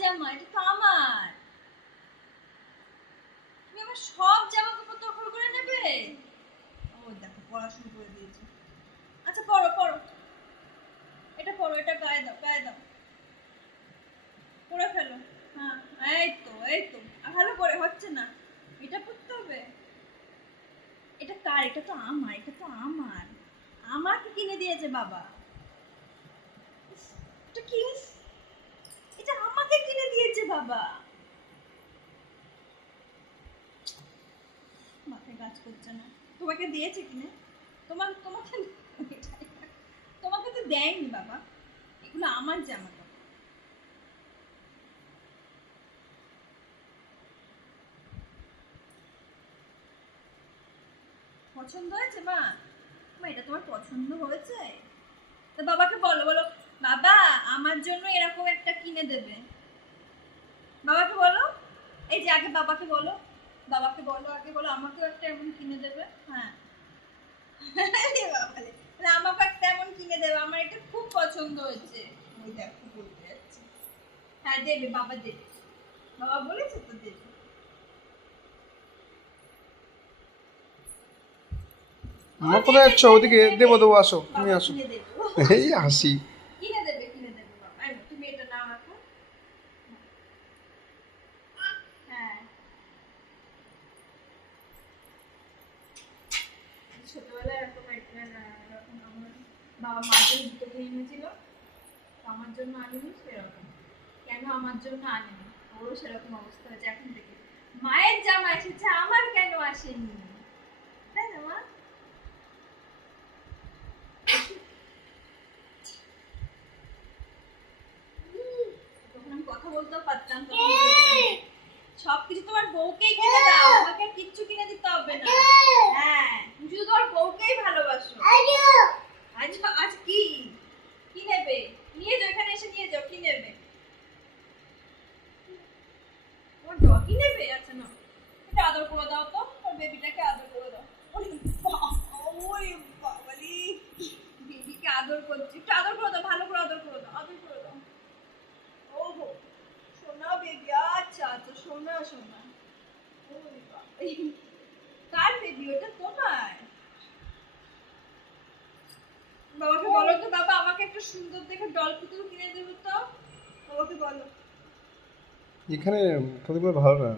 জামা, এটা তো আমার। তুমি আমার সব জামা কাপড় দখল করে নেবে। ও দেখো পড়া শুরু করে দিয়েছে। আচ্ছা পড়ো পড়ো, এটা পড়ো, এটা গায়ে দাও, গায়ে দাও, পড়ে ফেলো। হ্যাঁ, এই তো এই তো। ভালো করে হচ্ছে না, এটা পড়তে হবে। এটা কার? এটা তো আমার, এটা তো আমার। আমাকে কিনে দিয়েছে বাবা। এটা কি? এটা আমাকে কিনে দিয়েছে বাবা। মাথায় কাজ করছে না। তোমাকে দিয়েছে কিনে? তোমাকে তোমাকে তো দেয়নি বাবা। এগুলো আমার জামা কাপড়। পছন্দ হয়েছে মা? মা এটা তোমার পছন্দ হয়েছে? তো বাবাকে বলো, বলো বাবা আমার জন্য এরকম একটা কিনে দেবে। বাবাকে বলো, এই যে আগে বাবাকে বলো, বাবাকে বলো, আগে বলো আমাকেও একটা এমন কিনে দেবে। হ্যাঁ আমাকে একটা এমন কিনে দেবে, আমার এটা খুব পছন্দ হয়েছে। ওই দেখো বলতে যাচ্ছে। হ্যাঁ দেবে, বাবা দেবে, বাবা বলেছে তো দেবে। আমার কোথায় যাচ্ছ? ওদিকে দেবো দেবো, আসো তুমি আসো। এই হাসি। কিনে দেবে, কিনে দেবে বাবা। এই নাও, তুমি এটা নাও এখন। হ্যাঁ ছোটবেলায় এরকম এরকম আমার বাবা মার জন্য জুতো কিনে এনেছিল, আমার জন্য আনেনি সেরকম। কেন আমার জন্য আনেনি? ওরও সেরকম অবস্থা হয়েছে এখন থেকে। মায়ের জামা এসেছে, আমার কেন আসেনি? তাই না মা? তখন আমি কথা বলতেও পারতাম, সবকিছু তোমার বউকেই কিনে দাও, আমাকে কিচ্ছু কিনে দিতে হবে না। হ্যাঁ তুমি শুধু তোমার বউকেই ভালোবাসো। আজ আজ কি কি নেবে? নিয়ে যাও, এখানে এসে নিয়ে যাও, কি নেবে? তোমার ডগি নেবে? আচ্ছা না, এটা আদর করে দাও তো, তোর বেবিটাকে আদর করে দাও। ওরে বাবালি, বেবিকে আদর করছি, একটু আদর করে দাও, ভালো করে আদর করে দাও, আদর করে দাও। ওহো সোনা বেবি, আচ্ছা আচ্ছা সোনা সোনা। ওরে বাবা, কার বেবি ওটা? তোমার? বাবাকে বলো তো, বাবা আমাকে একটা সুন্দর দেখে ডল পুতুল কিনে দেবে তো। বাবাকে বলো। এখানে প্রদীপের ভালো না।